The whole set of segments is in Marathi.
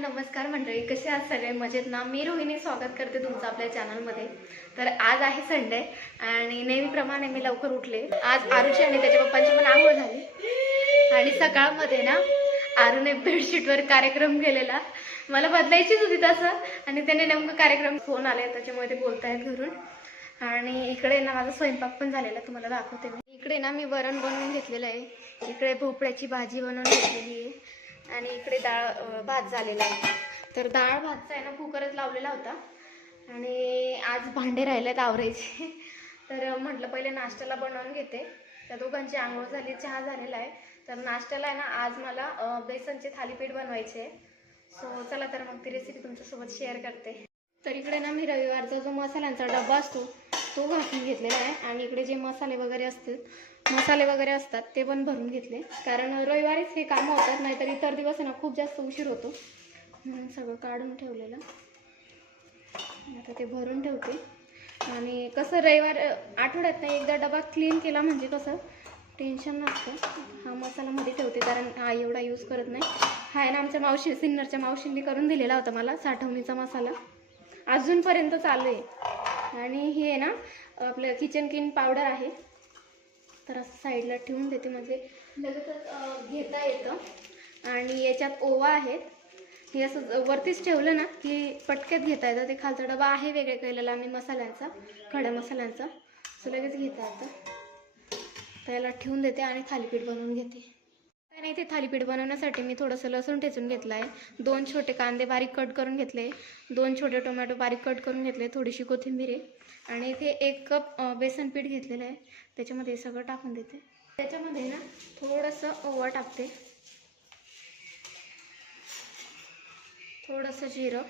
नमस्कार मंडळी, कसे आहात सगळे? मजेत ना? मी रोहिणी स्वागत करते तुमचं आपल्या चॅनलमध्ये. तर आज आहे संडे आणि नेहमीप्रमाणे मी लवकर उठले. आज आरुषी आणि त्याच्या पप्पांची पण आंघोळ झाली आणि सकाळमध्ये ना आरूने बेडशीटवर कार्यक्रम केलेला. मला बदलायचीच होती तसं आणि त्याने नेमकं कार्यक्रम फोन आले त्याच्यामुळे ते बोलतायत घरून. आणि इकडे ना माझा स्वयंपाक पण झालेला, तुम्हाला दाखवते मी. इकडे ना मी वरण बनवून घेतलेलं आहे, इकडे भोपळ्याची भाजी बनवून घेतलेली आहे आणि इकडे डाळ भात झालेला आहे. तर डाळ भातचा आहे ना कुकरच लावलेला होता आणि आज भांडे राहिलेत आवरायचे. तर म्हटलं पहिले नाश्त्याला बनवून घेते. त्या दोघांची आंघोळ झाली, चहा झालेला आहे. तर नाश्त्याला आहे ना आज मला बेसनचे थालीपीठ बनवायचे. सो चला तर मग ती रेसिपी तुमच्यासोबत शेअर करते. तर इकडे ना मी रविवारचा जो मसाल्यांचा डबा असतो तो घासून घेतलेला आहे आणि इकडे जे मसाले वगैरे असतात ते पण भरून घेतले, कारण रविवारीच हे कामं होतात, नाहीतर इतर दिवस ना खूप जास्त उशीर होतो म्हणून सगळं काढून ठेवलेलं. आता ते भरून ठेवते. आणि कसं रविवार आठवड्यात नाही एकदा डबा क्लीन केला म्हणजे कसं टेन्शन नसतं. हा मसालामध्ये ठेवते कारण हा एवढा यूज करत नाही. हा आहे ना आमच्या सिन्नरच्या मावशींनी करून दिलेला होता मला साठवणीचा मसाला, अजूनपर्यंत चालू आहे. आणि हे आहे ना आपलं किचन किंग पावडर आहे, तर असं साईडला ठेवून देते म्हणजे लगेचच घेता येतं. आणि याच्यात ओवा आहेत, हे असं वरतीच ठेवलं ना की पटक्यात घेता येतं. ते खालचा डबा आहे वेगळे केलेला मी मसाल्यांचा, खड्या मसाल्यांचा, असं लगेच घेता येतं. त्याला ठेवून देते आणि थालीपीठ बनवून घेते. नाही, ते थालीपीठ बनवण्यासाठी मी थोडंसं लसूण ठेचून घेतलं आहे, 2 छोटे कांदे बारीक कट करून घेतले, 2 छोटे टोमॅटो बारीक कट करून घेतले, थोडीशी कोथिंबीर आहे आणि इथे 1 कप बेसन पीठ घेतलेलं आहे. त्याच्यामध्ये सगळं टाकून देते. त्याच्यामध्ये ना थोडंसं ओवा टाकते, थोडंसं जिरं,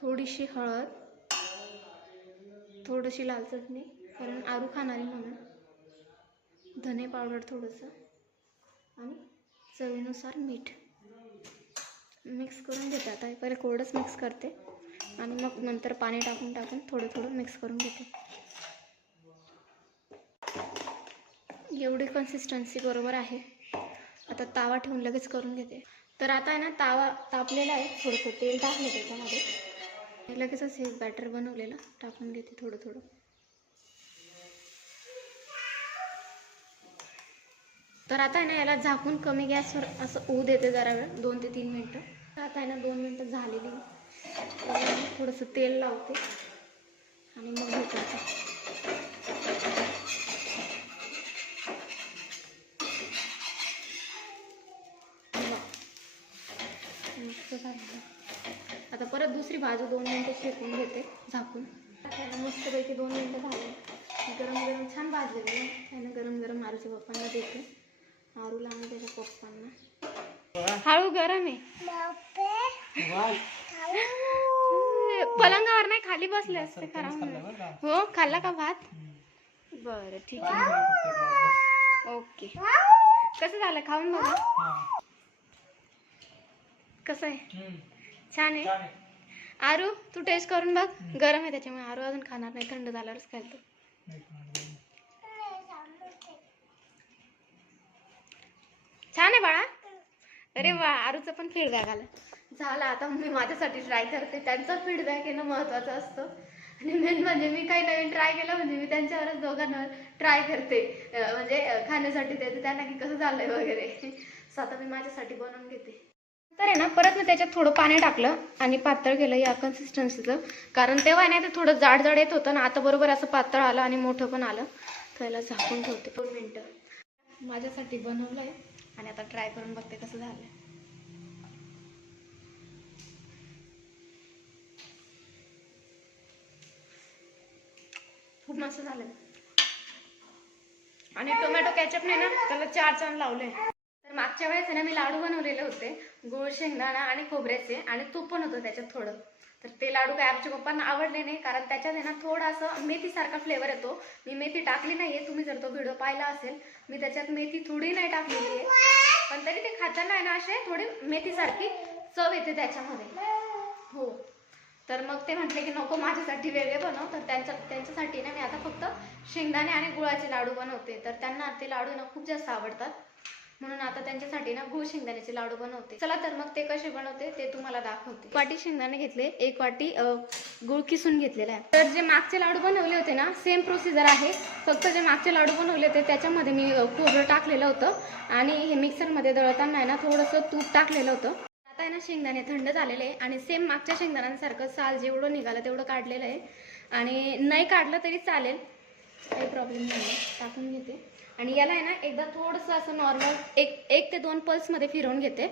थोडीशी हळद, थोडीशी लाल चटणी कारण आरू खाणारी म्हणून, धने पावडर थोडंसं आणि चवीनुसार मीठ मिक्स करून घेते. आता पहिले कोरडंच मिक्स करते आणि मग नंतर पाणी टाकून थोडं थोडं मिक्स करून घेते. एवढी कन्सिस्टन्सी बरोबर आहे. आता तावा ठेवून लगेच करून घेते. तर आता आहे ना तावा तापलेला आहे, थोडंसं तेल टाकलं त्याच्यामध्ये, लगेचच हे बॅटर बनवलेलं टाकून घेते थोडं थोडं. तर आता आहे ना याला झाकून कमी गॅसवर असं होऊ देते जरा वेळ, 2 ते 3 मिनटं. आता आहे ना 2 मिनटं झालेली, थोडंसं तेल लावते आणि मग हे करते. मस्त झालं. आता परत दुसरी बाजू 2 मिनटं शेकून घेते झाकून. आता मस्तपैकी 2 मिनटं झाले, गरम गरम छान भाजलेली आहे. त्यानं गरम गरम आरूच्या पप्पांना देते, आरूला आणि त्याच्या पप्पांना. हळू गरम आहे, पलंगावर नाही खाली बसले असते. खरा हो, खाल्ला का भात? बरं ठीक आहे, ओके. कसं झालं खाऊन बघा, कसं आहे? छान आहे. आरू तू टेस्ट करून बघ, गरम आहे त्याच्यामुळे आरू अजून खाणार नाही, थंड झाल्यावरच खायला. छान आहे बाळा. अरे वा, आरूचं पण फीडबॅक आला. झालं, आता मी माझ्यासाठी ट्राय करते. त्यांचा फीडबॅक येणं महत्त्वाचं असतं आणि मेन म्हणजे मी काही नवीन ट्राय केलं म्हणजे मी त्यांच्यावरच दोघांवर ट्राय करते, म्हणजे खाण्यासाठी देते त्यांना की कसं झालंय वगैरे. सो आता मी माझ्यासाठी बनवून घेते. तर आहे ना परत मी त्याच्यात थोडं पाणी टाकलं आणि पातळ केलं या कन्सिस्टन्सीचं, कारण तेव्हा आहे ना ते थोडं जाड जाड येत होतं ना, आता बरोबर असं पातळ आलं आणि मोठं पण आलं. त्याला झाकून ठेवते 2 मिनटं. माझ्यासाठी बनवलं आहे आणि आता ट्राय करून बघते कसं झालं. खूप मस्त झालं आणि टोमॅटो कॅचअपने ना त्याला 4 चांद लावले. तर मागच्या वेळेस ना मी लाडू बनवलेले होते, गोड शेंगदाणा आणि खोबऱ्याचे, आणि तूप पण होतं त्याच्यात थोडं. तर ते लाडू काय आमच्या पप्पांना आवडले नाही, कारण त्याच्यात आहे ना थोडासा मेथीसारखा फ्लेवर येतो. मी मेथी टाकली नाहीये, तुम्ही जर तो व्हिडिओ पाहिला असेल, मी त्याच्यात मेथी थोडी नाही टाकलेली आहे, पण तरी ते खाताना आहे ना असे थोडी मेथीसारखी चव येते त्याच्यामध्ये. हो, तर मग ते म्हटले की नको माझ्यासाठी वेगळे बनव. तर त्यांच्यासाठी ना मी आता फक्त शेंगदाणे आणि गुळाचे लाडू बनवते. तर त्यांना ते लाडू ना खूप जास्त आवडतात. म्हणून आता त्यांच्यासाठी ना गूळ शेंगदाण्याचे लाडू बनवते. चला तर मग ते कसे बनवते ते तुम्हाला दाखवते. 1 वाटी शेंगदाणे घेतले, 1 वाटी गूळ किसून घेतलेला आहे. तर जे मागचे लाडू बनवले होते ना सेम प्रोसिजर आहे, फक्त जे मागचे लाडू बनवले होते त्याच्यामध्ये मी खोबरं टाकलेलं होतं आणि हे मिक्सरमध्ये दळताना आहे ना थोडंसं तूप टाकलेलं होतं. आता आहे ना शेंगदाणे थंड झालेले आहे आणि सेम मागच्या शेंगदाण्यांसारखं साल जेवढं निघालं तेवढं काढलेलं आहे आणि नाही काढलं तरी चालेल, काही प्रॉब्लेम नाही. टाकून घेते आणि याला आहे ना एकदा थोडंसं असं नॉर्मल एक ते 2 पल्समध्ये फिरवून घेते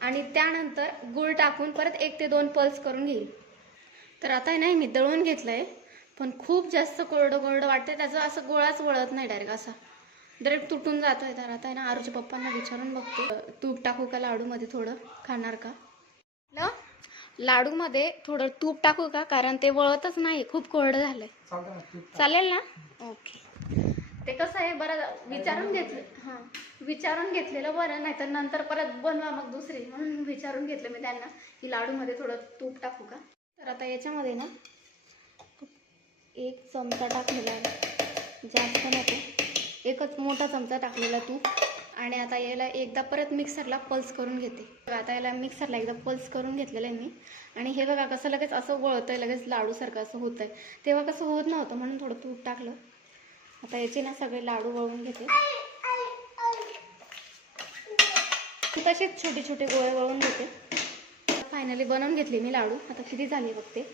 आणि त्यानंतर गूळ टाकून परत 1 ते 2 पल्स करून घेईल. तर आता आहे ना मी दळून घेतलं आहे, पण खूप जास्त कोरडं वाटते, त्याचं असं गोळाच वळत नाही, डायरेक्ट असा डायरेक्ट तुटून जातोय. तर आता आहे ना आरूच्या पप्पांना विचारून बघते तूप टाकू का लाडूमध्ये, थोडं खाणार का ना, लाडूमध्ये थोडं तूप टाकू का, कारण ते वळतच नाही, खूप कोरडं झालंय. चालेल ना? ओके. ते कसं आहे बरं विचारून घेतलं, हां विचारून घेतलेलं बरं, नाही तर नंतर परत बनवा मग दुसरी, म्हणून विचारून घेतलं मी त्यांना की लाडूमध्ये थोडं तूप टाकू का. तर आता याच्यामध्ये ना 1 चमचा टाकलेला आहे, जास्त नको, 1च मोठा चमचा टाकलेला तूप. आणि आता याला एकदा परत मिक्सरला पल्स करून घेते. आता याला मिक्सरला एकदा पल्स करून घेतलेलं आहे मी आणि हे बघा कसं लगेच असं वळतं आहे, लगेच लाडूसारखं असं होतं आहे. तेव्हा कसं होत नव्हतं म्हणून थोडं तूप टाकलं. आता याचे ना सगळे लाडू वळून घेते, तसेच छोटे छोटे गोळे वळून घेते. फायनली बनवून घेतले मी लाडू. आता किती झाले बघते,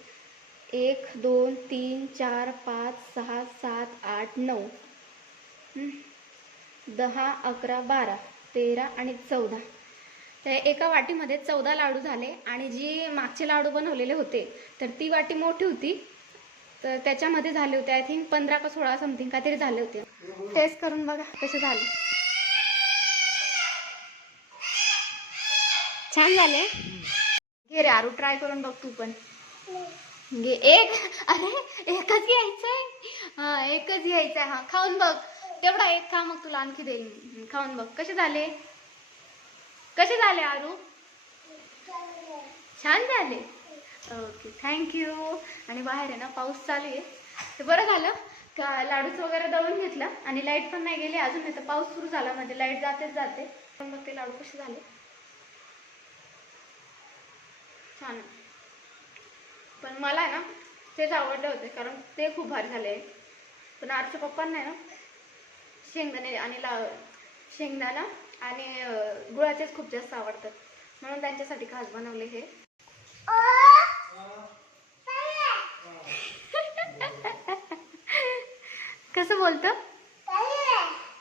1 2 3 4 5 6 7 8 9 10 11 12 13 आणि 14. त्या एका वाटीमध्ये 14 लाडू झाले आणि जी मागचे लाडू बनवलेले होते तर ती वाटी मोठी होती, तर त्याच्यामध्ये झाले होते आय थिंक 15 का 16 समथिंग काहीतरी झाले होते. टेस्ट करून बघा कसे झाले. छान झाले. घे रे आरू, ट्राय करून बघ तू पण. घे एक, अरे एकच घ्यायचंय, हा एकच घ्यायचंय, हा खाऊन बघ, तेवढा एक खा मग तुला आणखी देईन. खाऊन बघ कसे झाले, कसे झाले आरू, छान झाले. Okay thank you. आणि बाहेर आहे ना पाऊस चालू आहे, ते बरं झालं का लाडूचं वगैरे दळून घेतलं आणि लाईट पण नाही गेली अजून, नाही तर पाऊस सुरू झाला म्हणजे लाईट जातेच जाते. पण मग ते लाडू कसे झाले, छान. पण मला ना तेच आवडले होते कारण ते खूप भारी झाले. पण आरच्या पप्पांना आहे ना शेंगदाणे आणि शेंगदाणा आणि गुळाचेच खूप जास्त आवडतात, म्हणून त्यांच्यासाठी खास बनवले हे. कसं बोलतो,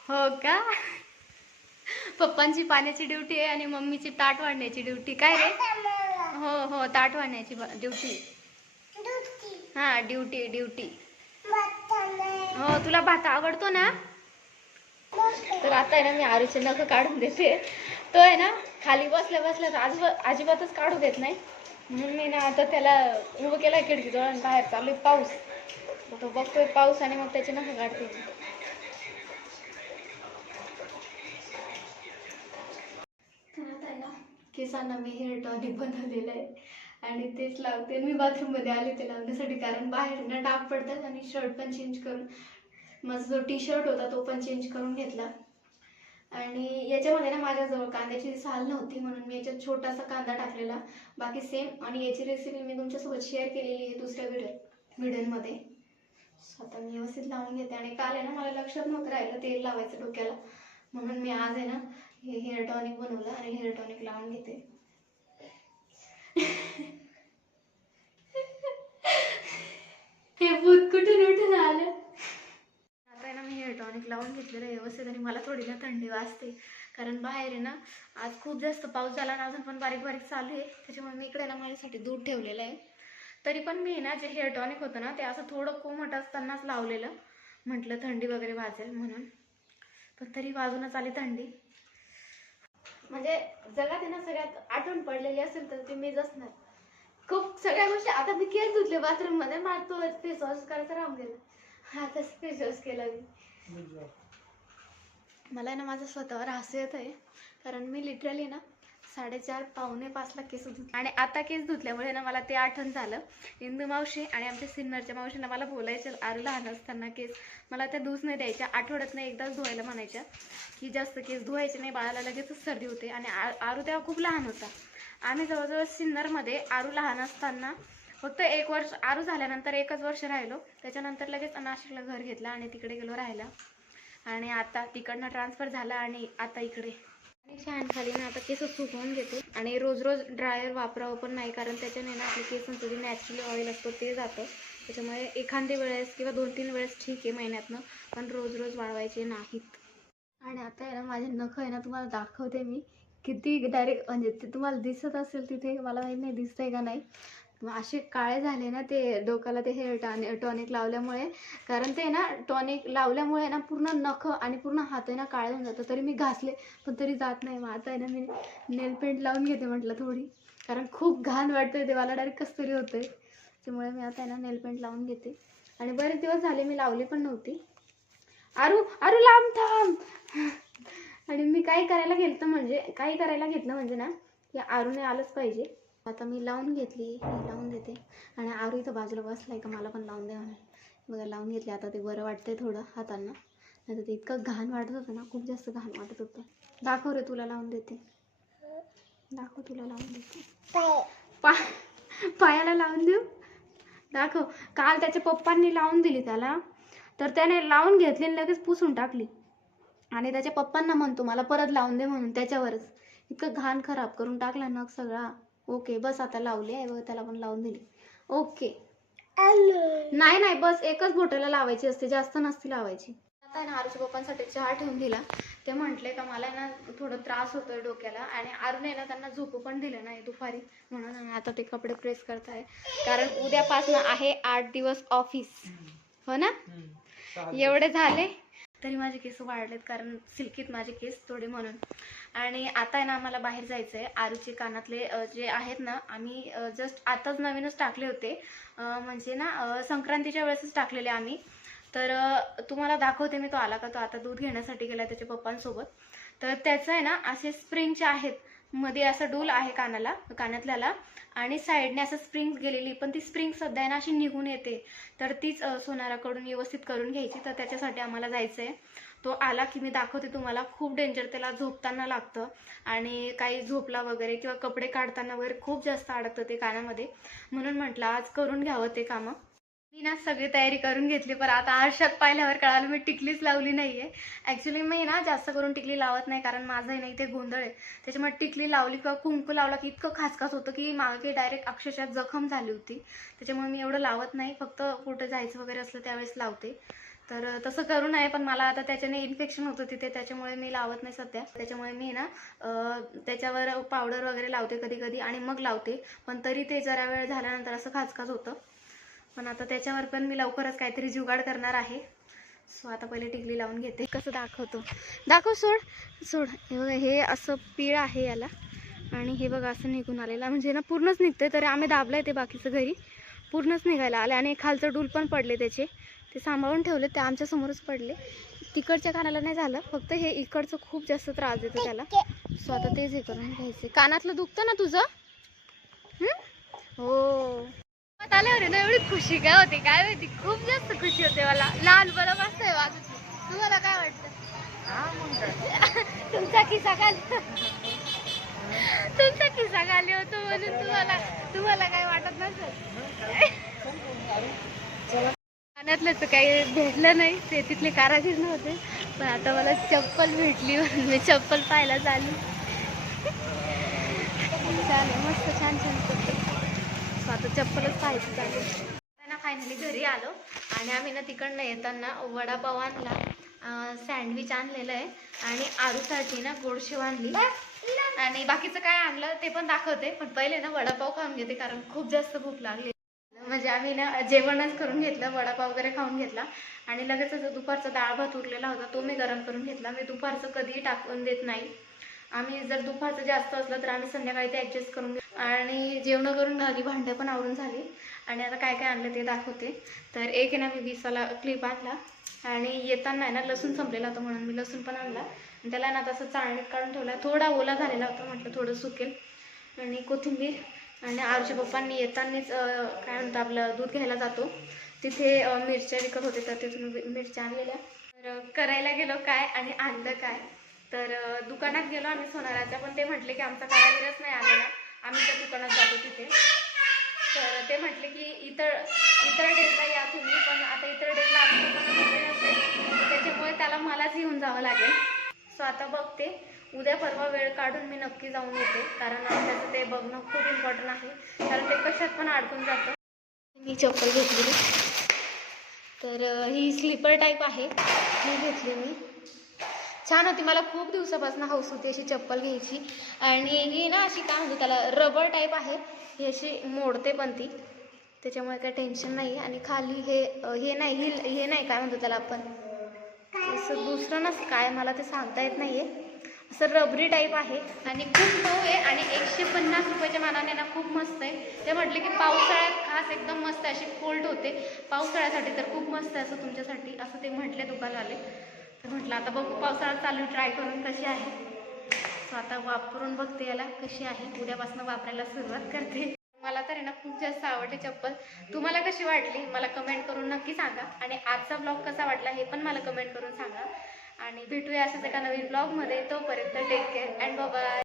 हो का. पप्पांची पाण्याची ड्युटी आहे आणि मम्मीची ताट वाढण्याची ड्युटी. काय रे, हो हो ताट वाढण्याची ड्युटी, हा ड्युटी ड्युटी. हो तुला भात आवडतो ना. तर आता आहे ना मी आरूचे नख काढून देते. तो आहे ना खाली बसल्या बसल्या अजिबातच काढू देत नाही, म्हणून मी ना आता त्याला उभं केलं खिडकीजवळ आणि बाहेर चालू पाऊस, तो बघतोय पाऊस आणि मग त्याचे नख काढते. तर आता आहे ना केसांना मी हेअर टॉनिक बनवलेलं आहे आणि तेच लावते. मी बाथरूममध्ये आले ते लावण्यासाठी, कारण बाहेर ना डाग पडतात आणि शर्ट पण चेंज करून, माझा जो टी शर्ट होता तो पण चेंज करून घेतला. आणि याच्यामध्ये ना माझ्याजवळ कांद्याची साल नव्हती म्हणून मी याच्यात छोटासा कांदा टाकलेला, बाकी सेम. आणि याची रेसिपी मी तुमच्यासोबत शेअर केलेली आहे दुसऱ्या व्हिडिओमध्ये. आता मी व्यवस्थित लावून घेते. आणि काल आहे ना मला लक्षात नव्हतं राहिलं तेल लावायचं डोक्याला, म्हणून मी आज आहे ना हे हेअर टॉनिक बनवलं आणि हेअर टॉनिक लावून घेते. हे भूत कुठून उठून आलं. आता आहे ना मी हेअर टॉनिक लावून घेतलेलं आहे व्यवस्थित आणि मला थोडी ना थंडी वाजते, कारण बाहेर आहे ना आज खूप जास्त पाऊस झाला आणि अजून पण बारीक बारीक चालू आहे, त्याच्यामुळे मी इकडे ना माझ्यासाठी दूध ठेवलेलं आहे. तरी पण मी ना जे हेअर टॉनिक होतं ना ते असं थोडं कोमट असतानाच लावलेलं, म्हटलं थंडी वगैरे वाजेल म्हणून, पण तरी वाजूनच आली थंडी. म्हणजे जगात आहे ना सगळ्यात आठवण पडलेली असेल तर ती मीच असणार. खूप सगळ्या गोष्टी आता मी केस धुतले बाथरूममध्ये, मला तो फेस वॉश करायचा राहून गेला, आता फेस वॉश केला मी. मला ना माझं स्वतःवर हसू येत आहे, कारण मी लिटरली ना 4:30 पावणे 5ला केस धुतले आणि आता केस धुतल्यामुळे ना मला ते आठवण झालं. इंदू मावशी आणि आमच्या सिन्नरच्या मावशींना मला बोलायचं, आरू लहान असताना केस मला त्या धुवूच नाही द्यायच्या, आठवड्यातनं एकदाच धुवायला म्हणायच्या की जास्त केस धुवायचे नाही, बाळाला लगेचच सर्दी होते. आणि आरू तेव्हा खूप लहान होता. आम्ही जवळजवळ सिन्नरमध्ये आरू लहान असताना फक्त 1 वर्ष, आरू झाल्यानंतर 1च वर्ष राहिलो. त्याच्यानंतर लगेच नाशिकला घर घेतलं आणि तिकडे गेलो राहायला. आणि आता तिकडनं ट्रान्सफर झाला आणि आता इकडे फॅन खाली ना आता केस सुकवून घेते. आणि रोज रोज ड्रायर वापरावं पण नाही, कारण त्याच्याने ना आपल्या केसांचं जे नॅचरली ऑइल असतं ते जातं. त्याच्यामुळे एखादी वेळेस किंवा 2-3 वेळेस ठीक आहे महिन्यातनं, पण रोज रोज वाळवायचे नाहीत. आणि आता आहे ना माझे नख आहे ना तुम्हाला दाखवते मी, किती डायरेक्ट म्हणजे ते तुम्हाला दिसत असेल तिथे, मला माहीत नाही दिसतंय का नाही. असे काळे झाले ना ते डोक्याला ते हेअर टॉनिक लावल्यामुळे, कारण ते ना टॉनिक लावल्यामुळे ना पूर्ण नख आणि पूर्ण हात आहे ना काळे होऊन जातं. तरी मी घासले पण तरी जात नाही. मग आता आहे ना मी नेल पेंट लावून घेते म्हटलं थोडी, कारण खूप घाण वाटतंय ते, मला डायरेक्ट कसं तरी होतंय. त्यामुळे मी आता आहे ना नेल पेंट लावून घेते. आणि बरेच दिवस झाले मी लावली पण नव्हती. आरू आरू लांब थांब. आणि मी काही करायला घेतलं म्हणजे ना की आरूने आलंच पाहिजे. आता मी लावून घेतली, मी लावून देते. आणि आरू इथं बाजूला बसलाय का मला पण लावून द्या म्हणे. बघा लावून घेतली. आता ते बरं वाटतंय थोडं हातांना, नाही तर ते इतकं घाण वाटत होतं ना, खूप जास्त घाण वाटत होतं. दाखव रे, तुला लावून देते, दाखव तुला लावून देते. पायाला लावून देऊ, दाखव. काल त्याच्या पप्पांनी लावून दिली त्याला, तर त्याने लावून घेतली आणि लगेच पुसून टाकली. आणि त्याच्या पप्पांना म्हणतो मला परत लावून दे म्हणून, त्याच्यावरच इतकं घाण खराब करून टाकला नख सगळा. ओके बस आता लावली आहे बघ, त्याला पण लावून दिली. ओके नाही नाही बस एकच बोटाला लावायची असते, जास्त नसती लावायची. आता ना आरूच्या पप्पांसाठी चहा ठेवून दिला. ते म्हटले का मला ना थोडं त्रास होतोय डोक्याला, आणि आरूने ना त्यांना झोपू पण दिलं नाही दुपारी, म्हणून आता ते कपडे प्रेस करताय. कारण उद्यापासून आहे 8 दिवस ऑफिस, हो ना. एवढे झाले तरी माझे केस वाढलेत, कारण सिल्कीत माझे केस थोडे म्हणून. आणि आता आहे ना आम्हाला बाहेर जायचं आहे. आरूचे कानातले जे आहेत ना, आम्ही जस्ट आताच नवीनच टाकले होते, म्हणजे ना संक्रांतीच्या वेळेसच टाकलेले आम्ही. तर तुम्हाला दाखवते मी. तो आला का, तो आता दूध घेण्यासाठी गेला त्याच्या पप्पांसोबत. तर त्याचं आहे ना असे स्प्रिंगचे आहेत, मध्ये असं डूल आहे कानातल्याला, आणि साईडने असं स्प्रिंग गेलेली, पण ती स्प्रिंग सध्या ना अशी निघून येते. तर तीच सोनाराकडून व्यवस्थित करून घ्यायची. तर त्याच्यासाठी आम्हाला जायचं आहे. तो आला की मी दाखवते तुम्हाला. खूप डेंजर, त्याला झोपताना लागतं आणि काही झोपला वगैरे किंवा कपडे काढताना वगैरे खूप जास्त अडकतं ते कानामध्ये. म्हणून म्हटलं आज करून घ्यावं ते कामं. मी ना सगळी तयारी करून घेतली, पण आता आरशात पाहिल्यावर कळालं मी टिकलीच लावली नाहीये. ॲक्च्युली मी ना जास्त करून टिकली लावत नाही, कारण माझं ना इथे गोंधळ आहे. त्याच्यामुळे टिकली लावली किंवा कुंकू लावला की इतकं खासखास होतं की मागे डायरेक्ट अक्षरशः जखम झाली होती. त्याच्यामुळे मी एवढं लावत नाही, फक्त कुठं जायचं वगैरे असलं त्यावेळेस लावते. तर तसं करू नये, पण मला आता त्याच्याने इन्फेक्शन होतं तिथे, त्याच्यामुळे मी लावत नाही सध्या. त्याच्यामुळे मी ना त्याच्यावर पावडर वगैरे लावते कधी कधी आणि मग लावते, पण तरी ते जरा वेळ झाल्यानंतर असं खासखास होतं. पण आता त्याच्यावर पण मी लवकरच काहीतरी जुगाड करणार आहे. सो आता पहिले टिकली लावून घेते. कसं दाखवतो, दाखव. सोड. हे बघा, हे असं पीळ आहे याला, आणि हे बघा असं निघून आलेला, म्हणजे ना पूर्णच निघतंय. तरी आम्ही दाबलंय ते बाकीचं घरी, पूर्णच निघायला आले. आणि खालचं डूल पण पडले त्याचे, ते सांभाळून ठेवले, ते आमच्या समोरच पडले. तिकडच्या कानाला नाही झालं, फक्त हे इकडचं खूप जास्त त्रास देतं त्याला. सो आता तेच हे करून घ्यायचे. कानातलं दुखतं ना तुझं? हो. आल्यावर ना एवढी खुशी काय होते काय माहिती, खूप जास्त खुशी होते मला. लहानपणा मस्त आहे वाजत. तुम्हाला काय वाटतं? तुमचा किस्सा खाली होतो म्हणून तुम्हाला काय वाटत नसेल. कानातलं तर काही भेटलं नाही, ते तिथले कारागीर नव्हते. पण आता मला चप्पल भेटली म्हणून मी चप्पल पाहायला चालू. चालेल, मस्त छान चप्पल. आता चप्पलच पाहायचं चालू. ना फायनली घरी आलो, आणि आम्ही ना तिकडनं येताना वडापाव आणला, सँडविच आणलेलं आहे, आणि आरूसाठी ना गोडशेव आणली, आणि बाकीचं काय आणलं ते पण दाखवते. पण पहिले ना वडापाव खाऊन घेते, कारण खूप जास्त भूक लागली. म्हणजे आम्ही ना जेवणच करून घेतलं, वडापाव वगैरे खाऊन घेतला, आणि लगेचच दुपारचा डाळ भात उरलेला होता तो मी गरम करून घेतला. मी दुपारचं कधीही टाकून देत नाही. आम्ही जर दुपारचं जास्त असलं तर आम्ही संध्याकाळी ते ॲडजस्ट करून आणि जेवण करून झाली, भांडं पण आवरून झाली. आणि आता काय काय आणलं ते दाखवते. तर एक आहे ना, मी 20वाला क्लिप आणला आणि येताना आहे ना लसूण संपलेला होता म्हणून मी लसूण पण आणला आणि त्याला ना तसं चाळणीत काढून ठेवला. थोडा ओला झालेला होता, म्हटलं थोडं सुकेल. आणि कोथिंबीर आणि आरूच्या पप्पांनी येतानाच काय म्हणतं आपलं दूध घ्यायला जातो तिथे मिरच्या विकत होते, तर तिथून मिरच्या आणलेल्या. तर करायला गेलो काय आणि आणलं काय, तर दुकानात गेलो आम्ही सोनाराच्या, पण ते म्हटले की आमचा कारागिरच नाही आलेला, आम्ही त्या दुकानात जातो तिथे. तर ते म्हटले की इतर डेटला या तुम्ही, पण आता इतर डेटला आमचं त्याच्यामुळे त्याला मलाच घेऊन जावं लागेल. सो आता बघते, उद्या परवा वेळ काढून मी नक्की जाऊन येते, कारण त्याचं ते बघणं खूप इम्पॉर्टंट आहे, कारण ते कशात पण अडकून जातं. मी चप्पल घेतलेली, तर ही स्लीपर टाईप आहे, ही घेतली मी. छान होती, मला खूप दिवसापासून हौस होती अशी चप्पल घ्यायची. आणि ही ना अशी काय म्हणते त्याला, रबर टाईप आहे, ही अशी मोडते पण ती, त्याच्यामुळे काही टेन्शन नाही. आणि खाली हे नाही काय म्हणतो त्याला आपण, असं दुसरं नस काय, मला ते सांगता येत नाही आहे, असं रबरी टाईप आहे आणि खूप मऊ आहे. आणि 150 रुपयाच्या मानाने ना खूप मस्त आहे. ते म्हटले की पावसाळ्यात खास एकदम मस्त अशी फोल्ड होते, पावसाळ्यासाठी तर खूप मस्त आहे असं तुमच्यासाठी, असं ते म्हटले दुकानवाले. तर म्हटलं आता बघू, पावसाळ्यात चालू ट्राय करून कशी आहे. सो आता वापरून बघते याला कशी आहे, उद्यापासून वापरायला सुरुवात करते. मला तर आहे ना खूप जास्त आवडली चप्पल. तुम्हाला कशी वाटली मला कमेंट करून नक्की सांगा. आणि आजचा ब्लॉग कसा वाटला हे पण मला कमेंट करून सांगा. आणि भेटूया असंच एका नवीन ब्लॉगमध्ये. तोपर्यंत take care and bye bye.